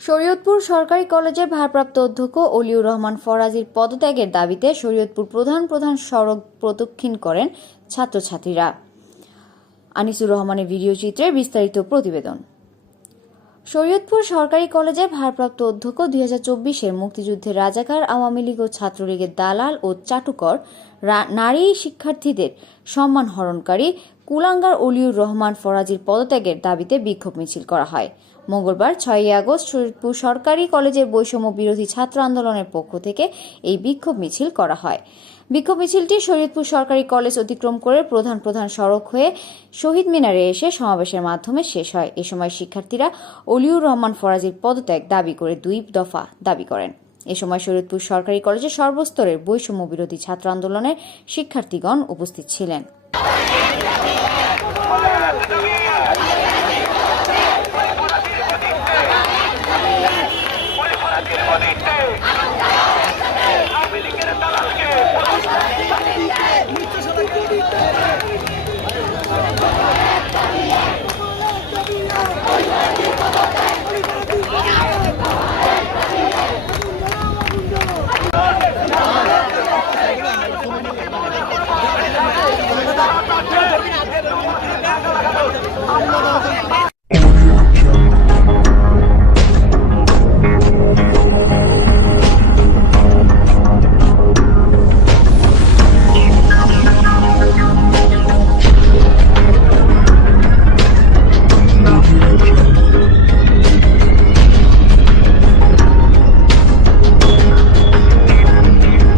শরীয়তপুর সরকারি কলেজের ভারপ্রাপ্ত অধ্যক্ষ অলিউর রহমান ফরাজির পদত্যাগের দাবিতে শরীয়তপুর প্রধান প্রধান সড়ক প্রদক্ষিণ করেন ছাত্রছাত্রীরা। আনিসুর রহমানের ভিডিও চিত্রে বিস্তারিত প্রতিবেদন। শরীয়তপুর সরকারি কলেজের ভারপ্রাপ্ত অধ্যক্ষ দুই হাজার চব্বিশের মুক্তিযুদ্ধের রাজাকার, আওয়ামী লীগ ও ছাত্রলীগের দালাল ও চাটুকর নারী শিক্ষার্থীদের সম্মান হরণকারী কুলাঙ্গার অলিউর রহমান ফরাজির পদত্যাগের দাবিতে বিক্ষোভ মিছিল করা হয়। মঙ্গলবার ছয়ই আগস্ট শরীয়তপুর সরকারি কলেজের বৈষম্য বিরোধী ছাত্র আন্দোলনের পক্ষ থেকে এই বিক্ষোভ মিছিল করা হয়। বিক্ষোভ মিছিলটি শরীয়তপুর সরকারি কলেজ অতিক্রম করে প্রধান প্রধান সড়ক হয়ে শহীদ মিনারে এসে সমাবেশের মাধ্যমে শেষ হয়। এ সময় শিক্ষার্থীরা অলিউর রহমান ফরাজির পদত্যাগ দাবি করে দুই দফা দাবি করেন। এ সময় শরীয়তপুর সরকারি কলেজের সর্বস্তরের বৈষম্য বিরোধী ছাত্র আন্দোলনের শিক্ষার্থীগণ উপস্থিত ছিলেন। আমরা